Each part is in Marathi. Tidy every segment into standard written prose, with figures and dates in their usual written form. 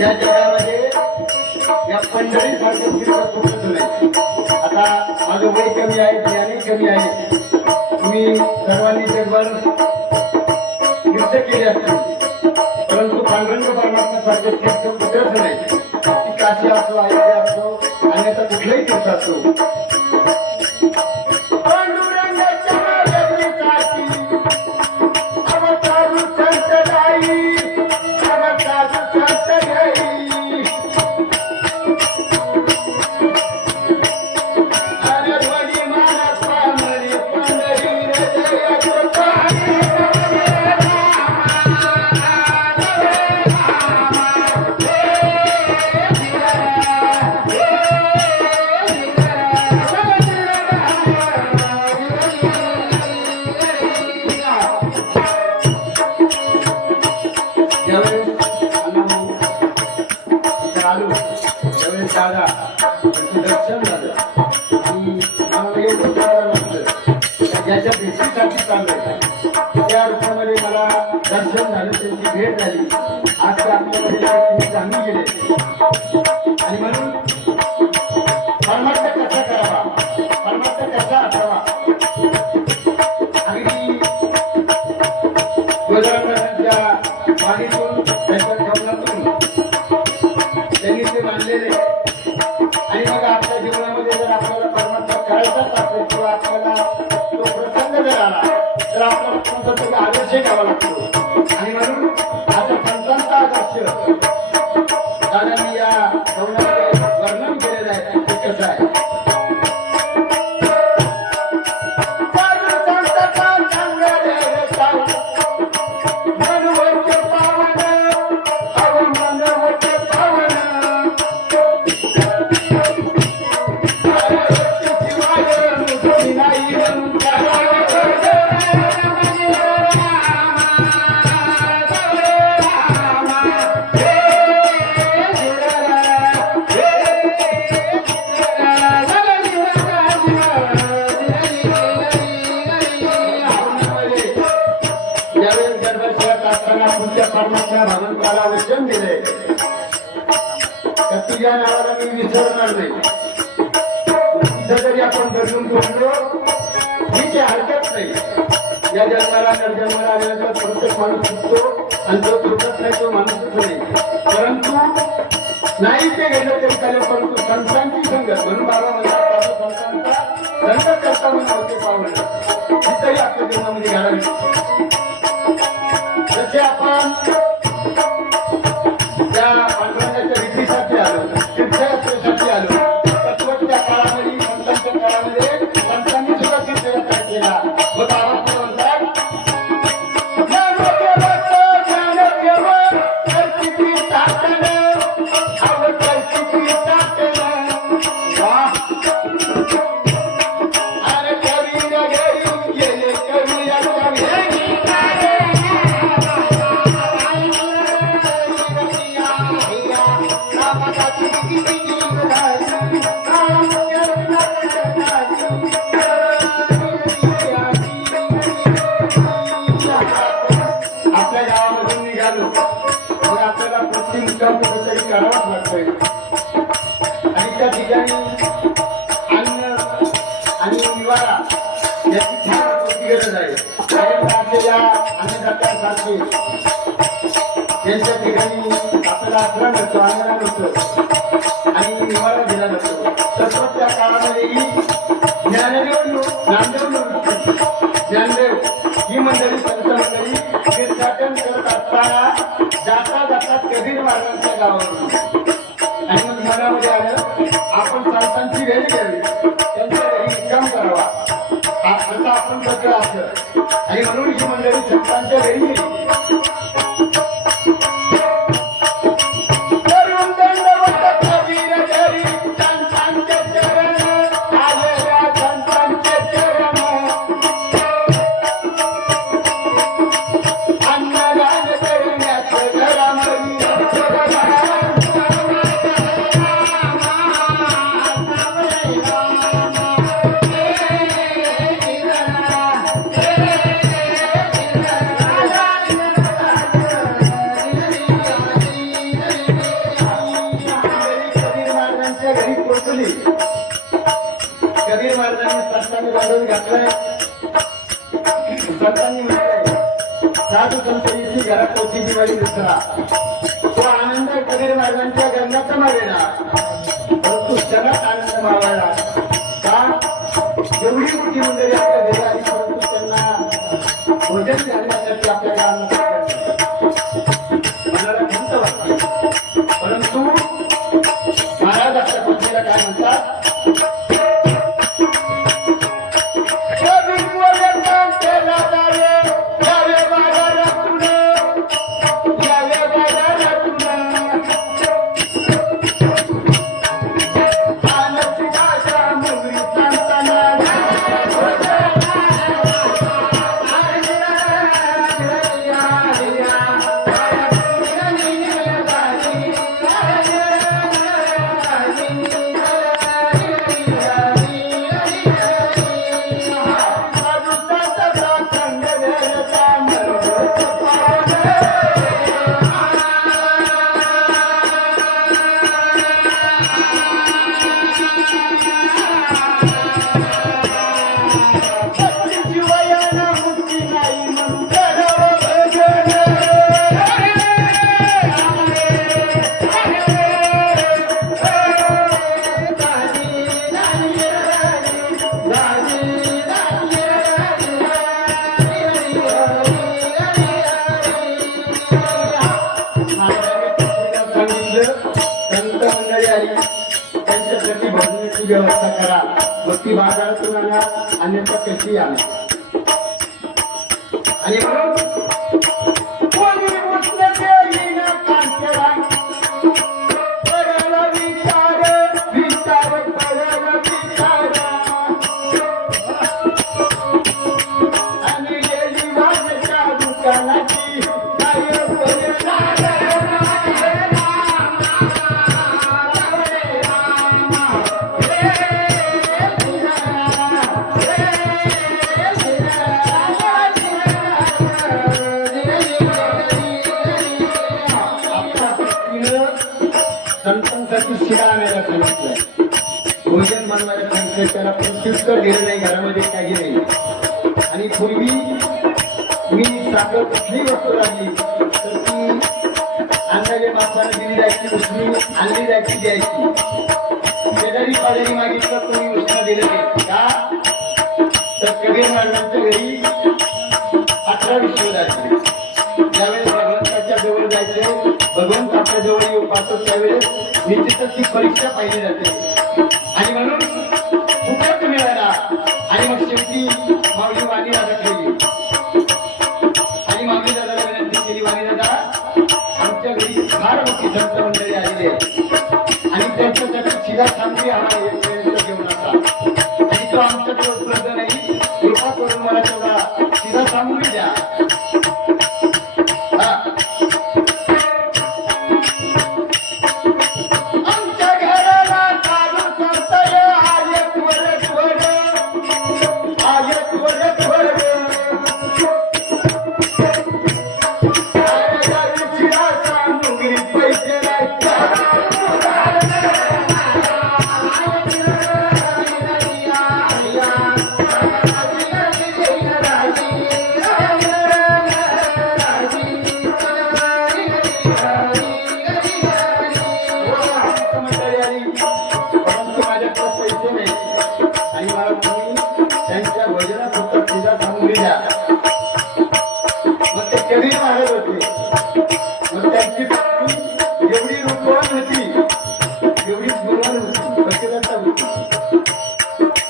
या जगामध्ये या पंढरी सारखं आता माझं वय कमी आहे, ज्ञानही कमी आहे. तुम्ही सर्वांनी जगभर तीर्थ केले असतील, परंतु पांडुरंग परमात्मा सारखे तीर्थ कुठेच नाही. ती काशी असो, अयोध्या असो, अन्यथा कुठलाही तीर्थ असो. दादा दर्शन झालं की मला एवढं करायला लागलं ज्याच्या भेटीसाठी चाललंय त्या रूपामध्ये मला दर्शन झालं, त्यांची भेट झाली. आज ते आपल्याकडे चांगली गेले आणि म्हणून परमार्थ कसा करावा, परमार्थ कसा असावा. अगदी गजाननाच्या वाणीतून त्याच्या ठेवण्यातून त्यांनी ते मानलेले. आणि मग आपल्या जीवनामध्ये जर आपल्याला परमार्थ करायचाच असेल किंवा आपल्याला तो प्रसंग जर आला तर आपल्याला कोणता आदर्श घ्यावा लागतो. आणि म्हणून आता संतांचा आदर्श दादांनी या सवनामध्ये वर्णन केलेलं आहे. ते कसं आहे, परमात्मा भगवंताला वचन दिले तर तुझ्या नावाला मी विसरणार नाही. तिथं जरी आपण बदलून बोललो ठीक आहे, हरकत नाही. या जन्माला निर्जन्माला आल्यानंतर प्रत्येक माणूस चुकतो आणि जो चुकत नाही तो माणूसच नाही. परंतु नाही ते गेलं तरी चालेल, परंतु संतांची संगत म्हणून बाबा म्हणतात संतांचा संत करता म्हणून होते पावलं तिथंही आपल्या जीवनामध्ये घालावी. जसे आपण त्या पांडुरंगाच्या विधीसाठी आलो, तीर्थयात्रेसाठी आलो, तत्वच्या काळामध्ये संतांच्या काळामध्ये संतांनी सुद्धा तीर्थयात्रा केला. व बाबा म्हणतात आपल्या गावामधून निघालो तर आपल्याला प्रति मुक्काम कुठेतरी करावाच लागतोय. आणि त्या ठिकाणी अन्न आणि निवारा याची फार मोठी गरज आहे. असलेल्या अन्नदात्यांसारखे त्यांच्या ठिकाणी आपल्याला आश्रम मिळतो, आनंद मिळतो आणि निवारा दिला जातो. तसं त्या काळामध्येही ज्ञानदेव ही मंडळी संत मंडळी तीर्थाटन करत असताना जाता जाता कबीर महाराजांच्या गावावरून आणि मग मनामध्ये आलं आपण संतांची वेळ घ्यावी, त्यांच्या वेळी विक्रम करावा असं आपण सगळं असलं. आणि म्हणून ही मंडळी संतांच्या वेळी गेली. करून घातलाय. संतांनी म्हटलंय साधू संत येथील घरात होती दिवाळी दसरा. तो आनंद कबीर महाराजांच्या गंगाचा मारेना, परंतु सगळ्यात आनंद मावायला का एवढी मोठी मंडळी आपल्या घरी आली, परंतु त्यांना भोजन घालण्यासाठी आपल्याला मनाला खंत वाटते. परंतु महाराज आपल्या पत्नीला काय म्हणतात, त्यांच्यासाठी भोजनाची व्यवस्था करा, मग ती बाजारातून आणा, अन्यथा कशी आणा. आणि संतांसाठी शिळा आणायला सांगितलंय, भोजन बनवायला सांगितलंय. त्याला प्रत्युत्तर दिलं नाही, घरामध्ये काही नाही. आणि पूर्वी मी साखर कुठली वस्तू लागली तर ती अंदाजे माणसाने दिली जायची, उचली आणली जायची, द्यायची. शेजारी पाजारी मागितलं कोणी उष्ण दिलं नाही का, तर कबीर महाराजांच्या घरी 18 विश्व जायचे. ज्यावेळेस भगवंताच्या जवळ जायचे, भगवंत आपल्या जवळ येऊ पाहतो, त्यावेळेस निश्चितच ती परीक्षा पाहिली जाते. आणि म्हणून फुकट मिळाला. आणि मग शेवटी माऊली वाणी दादा केली आणि माऊली दादाला विनंती केली, वाणी दादा आमच्या घरी फार मोठी संत मंडळी आलेली आहे आणि त्यांच्यासाठी शिला सांगली हवा घेऊन असा, आणि तो आमच्याकडे उपलब्ध नाही, कृपा करून मला तेवढा शिला सांगली द्या.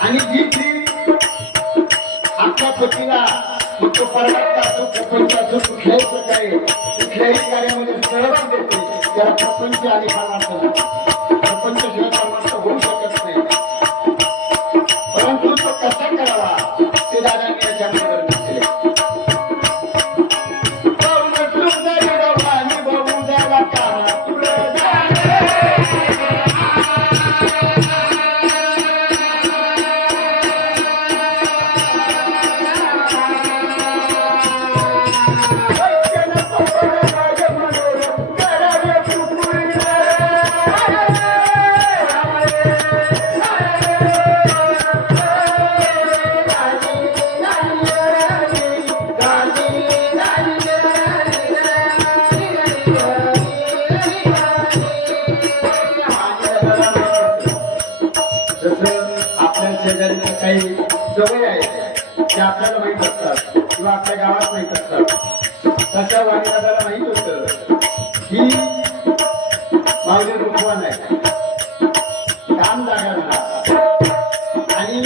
आणि जी स्त्री आपल्या पतीला मग तो परमात्मा असो, प्रपंच असो, कुठल्याही प्रकारे कुठल्याही कार्यामध्ये सहभाग देते, त्याला प्रपंच आणि परमात्मा, प्रपंच शिवाय परमात्मा होऊ शकत नाही. परंतु तो कसा करावा ते दादांनी याच्यामध्ये वर्णन केले. मावली रुखवान आहे, काम जागा झाला आणि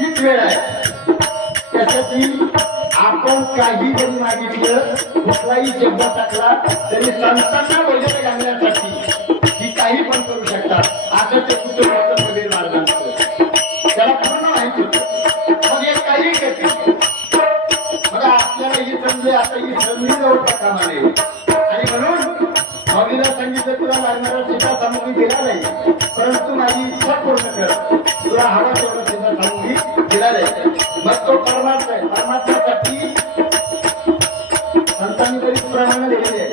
हीच वेळ आहे त्यासाठी आपण काही जरी मागितलं, कुठलाही शब्द टाकला तरी संतांना वजन घालण्यासाठी ती काही पण करू शकतात. असं ते कुटुंबाचं वगैरे मार्गांच त्याला पूर्ण माहिती होतं. मग हे काही करते बघा आपल्याला ही संधी आता ही संधी जवळ कामा नये आणि म्हणून माऊलीला सांगितलं तुला लागणारा सीता सामुग्री दिला नाही, परंतु माझी इच्छा पूर्ण कर, तुला हवा तेवढा सीता सामुग्री दिला नाही. मग तो परमार्थ आहे. परमार्थासाठी संतांनी बरीच प्रमाण दिलेली आहे.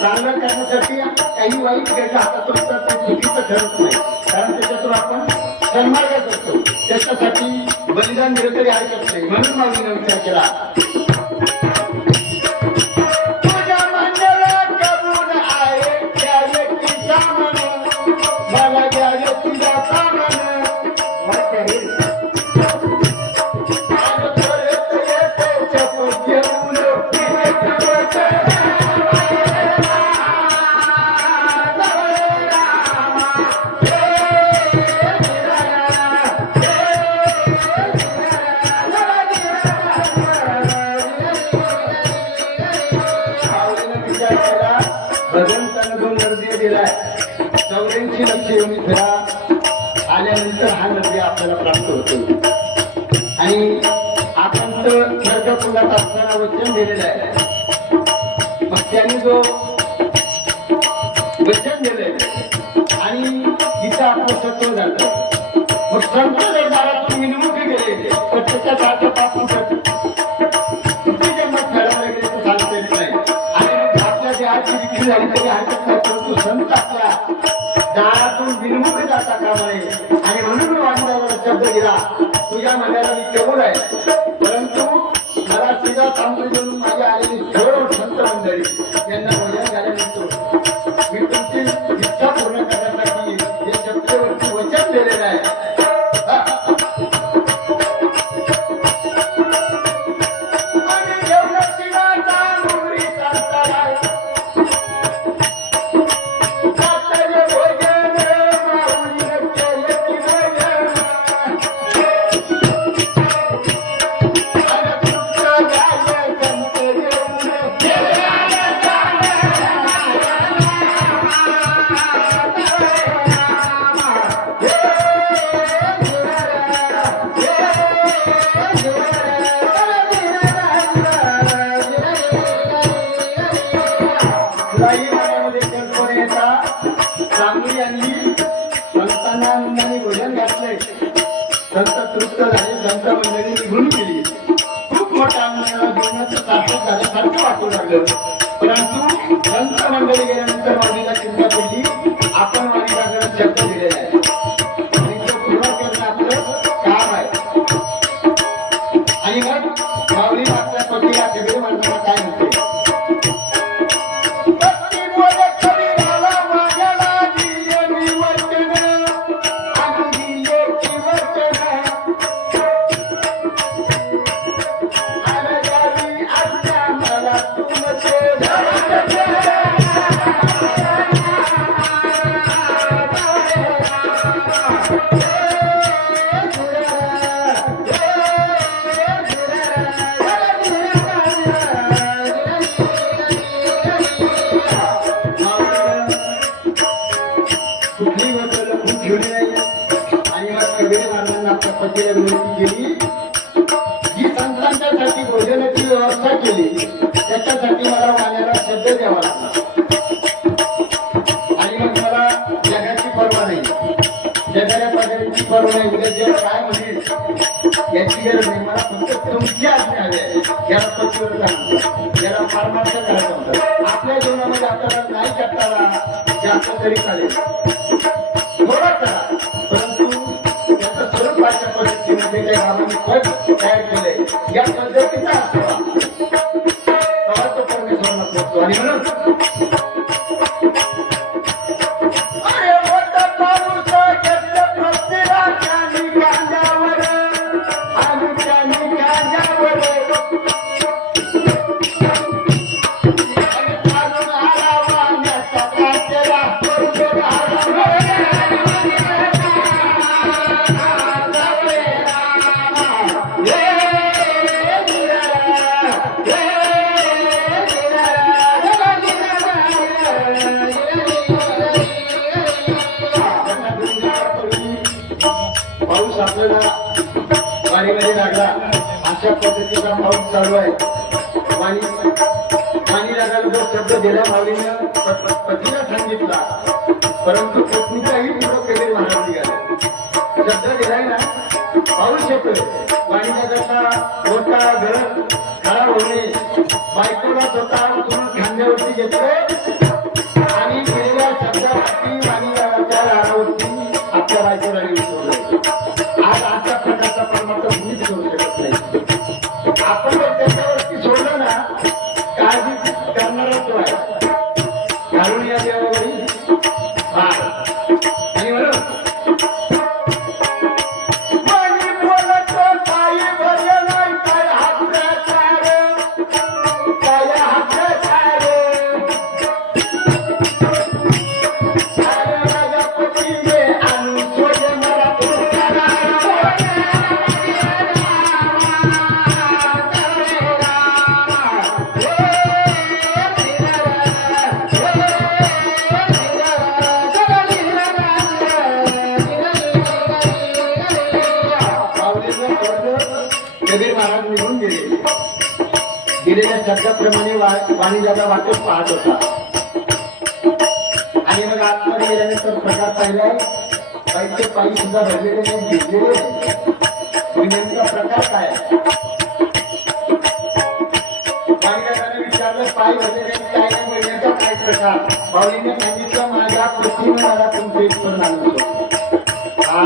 चांगलं करण्यासाठी काही वाईट घडलं हातातून तर ते चुकीचं ठरत नाही, कारण त्याच्यातून आपण सन्मार्गात असतो. त्याच्यासाठी बलिदान दिलं तरी हरकत नाही. म्हणून माऊलीने विचार केला चौऱ्यांशी लक्ष येऊन फिरा आल्यानंतर हा नदी आपल्याला प्राप्त होतो. आणि आपण तर नरककुंडात असताना वचन दिलेलं आहे. मग त्यांनी जो वचन दिलंय आणि तिचं आपलं सत्व झालं, मग संत दरबारातून विनमुखी गेले तर त्याच्या सारखं पाप उठत किती जन्मात खेळायला गेले तर सांगता येत नाही. आणि आपल्या देहाची विक्री झाली तरी हरकत नाही, परंतु संत आपल्या दारातून विनमुख जाता कामा नये. आणि म्हणून वाणीदाराला शब्द दिला, तुझ्या मनाला मी केवळ आहे, परंतु मला सीधा सामुग्री देऊन माझ्या आलेली सर्व संत मंडळी यांना वजन झाल्यानंतर मी तुमची इच्छा पूर्ण करण्यासाठी हे शब्दवरती वचन दिलेलं आहे. संत तृप्त झाले, संत मंडळी निघून गेली. खूप मोठ्या जीवनाचं सार्थक झाल्यासारखं वाटू लागलं. परंतु संत मंडळी गेल्यानंतर माऊलीला चिंता पडली, आपण माऊलीला शब्द दिलेला आहे आणि तो पूर्ण करणं आपलं काम आहे. आणि मग माऊलीला आपल्या पतीला सगळे माणसाला काय म्हणते, पतीला विनंती केली, जी संतांच्यासाठी भोजनाची व्यवस्था केली त्याच्यासाठी मला वाण्याला शब्द द्यावा लागला. आणि मग मला जगाची पर्वा नाही, जगाच्या पगाराची पर्वा नाही, उद्या जग काय म्हणेल याची गरज नाही, मला फक्त तुमची आज्ञा हवी आहे. याला पतीवर सांगतो, याला फार्मार्थ करायचं होतं. आपल्या जीवनामध्ये आपल्याला नाही करता आला जास्त तरी चालेल, थोडा करा, परंतु स्वरूपाच्या पद्धतीने काही आम्ही पद तयार केले या पद्धतीचा असावा, तो परमेश्वरांना पोचतो. आणि म्हणून Thank you. पाऊस आपल्याला वाणीमध्ये लागला अशा पद्धतीचा पाऊस चालू आहे. वाणी लागायला जो शब्द दिला माऊलीनं पतीला सांगितला, परंतु पत्नीचाही पुढं कबीर महाराज निघाला. शब्द दिलाय ना, पाऊस येतोय. वाणी लागायचा मोठा घर खराब होणे, बायकोला स्वतः उचलून खांद्यावरती घेतो आणि गेलेल्या शब्दावरती वाणी लागायच्या रानावरती आपल्या बायकोला विसरलं. आज अशा प्रकारचा परमात्मा कुणीच करू शकत नाही. आपण जर त्याच्यावरती सोडलं ना, काळजी करणारा तो आहे. घालून या देवावरी आणि म्हणून कबीर महाराज निघून गेले. गेलेल्या शब्दाप्रमाणे वाणी दादा वाटत पाहत होता. आणि मग आतमध्ये गेल्यानंतर प्रकार पाहिलाय, पायीचे पायी सुद्धा भरलेले नाही, भिजलेले नाही. नेमका प्रकार काय? वाणी दादाने विचारलं, पायी भरलेले काय नाही, महिन्याचा काय प्रकार? माऊलीने सांगितलं, माझ्या पृथ्वीने मला तुमचे इथून आणलं. हा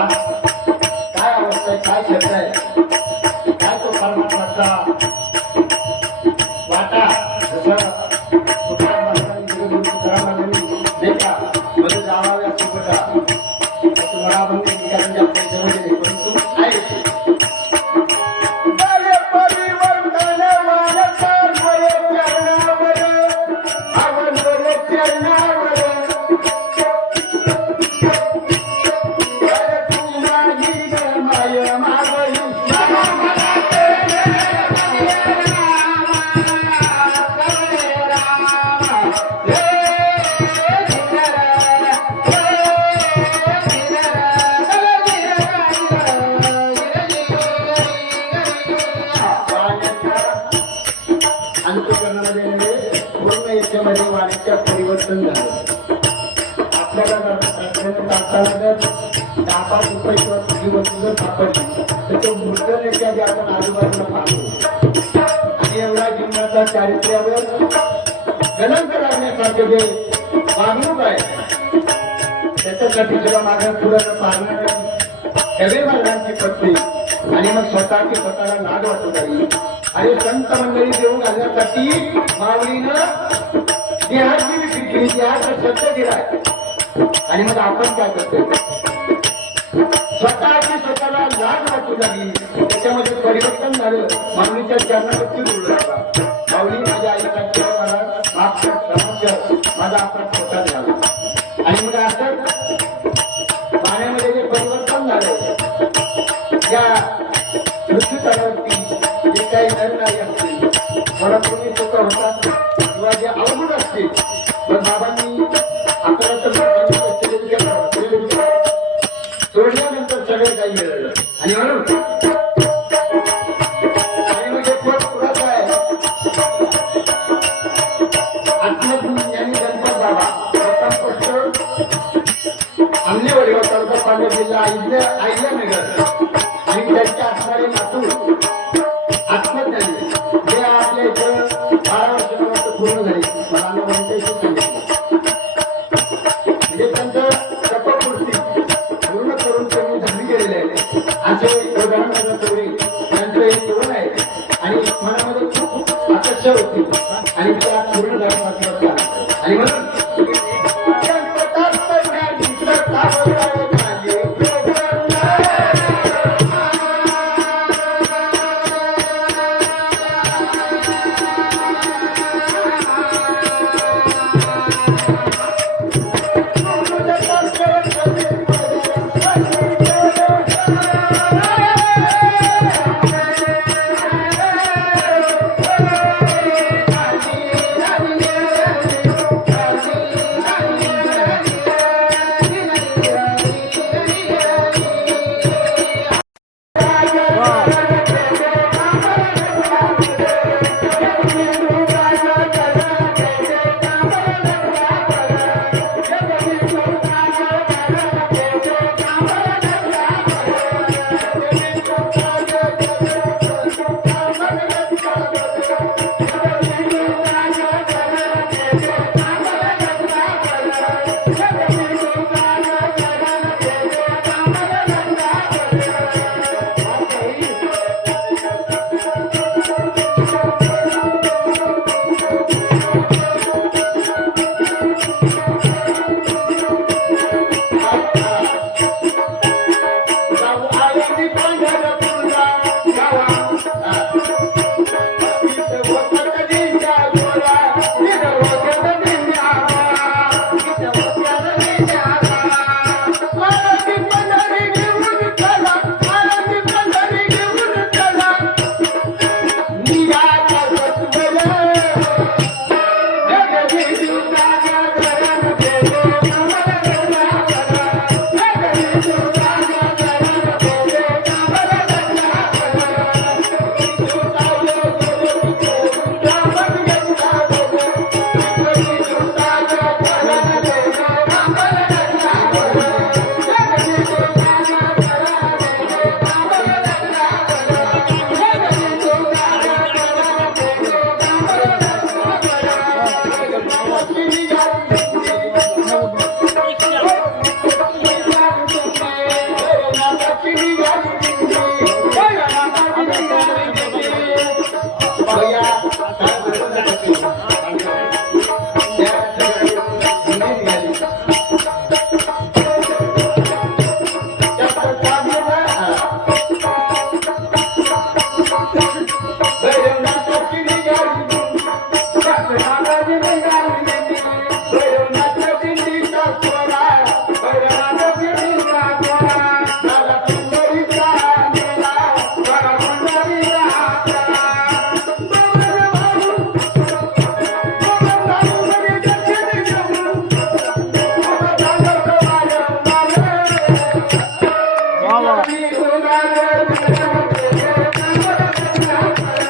काय अवस्था आहे, काय शब्द आहे? काय तो परमात्माचा वाटा जसं नाही का मध्ये जावाव्या सुबटा तुम्हाला आपण ठिकाणी आपल्या परंतु आहे वाणीच्या परिवर्तन झालं. आपल्याला 10-5 रुपये किंवा तुझी वस्तू जर सापडली तर तो मृतनेच्या जे आपण आजूबाजूला पाहतो आणि एवढा जीवनाचा चारित्र्यावर गलंत लागण्यासारखे जे वागणूक आहे त्याच्यासाठी जेव्हा मागं पुढं पाहणार कबीर महाराजांची पत्नी आणि मग स्वतःला लाज वाटत आली. आणि संत मंडळी देऊन घालण्यासाठी माऊलीनं देहाची विक्री केली, देहाचा शब्द दिलाय. आणि मग आपण काय करतो, स्वतःला लाज वाटू लागली. त्याच्यामध्ये परिवर्तन झालं. माऊलीच्या चरणावरती रुळू लागला. माऊली माझ्या आईसाठी मला माफ कर, क्षमा कर, माझा अपराध स्वतः झाला. आणि मग असं पाण्यामध्ये जे परिवर्तन झालं, या मृत्यूतलावरती जे काही नरनारी असतील, थोडा कमी चुका होतात किंवा जे अवघड असतील, पण बाबांनी आपल्याला सोडल्यानंतर सगळं काही मिळालं. आणि म्हणून आणि मग एक पुढाच आहे आत्मज्ञानी गणपत बाबा आमनेवाडी तालुका पालघर जिल्हा अहिल्यानगर आणि त्यांच्या असणारे नातू आत्मज्ञानी जे आपल्या इथं 12 वर्षापर्यंत पूर्ण झाले. मला म्हणते सांगितलं म्हणजे त्यांचं तपपूर्ती पूर्ण करून त्यांनी धरली गेलेले आहे. असे उदाहरण चौरी त्यांचं हे पूर्ण आहे. आणि मनामध्ये खूप आकर्षण होती आणि त्या पूर्ण झाल्या. आणि म्हणून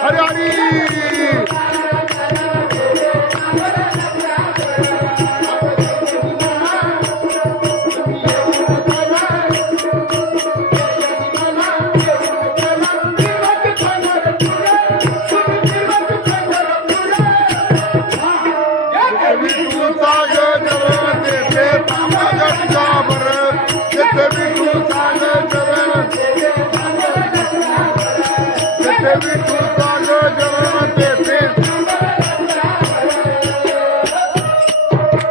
हरी हरी Every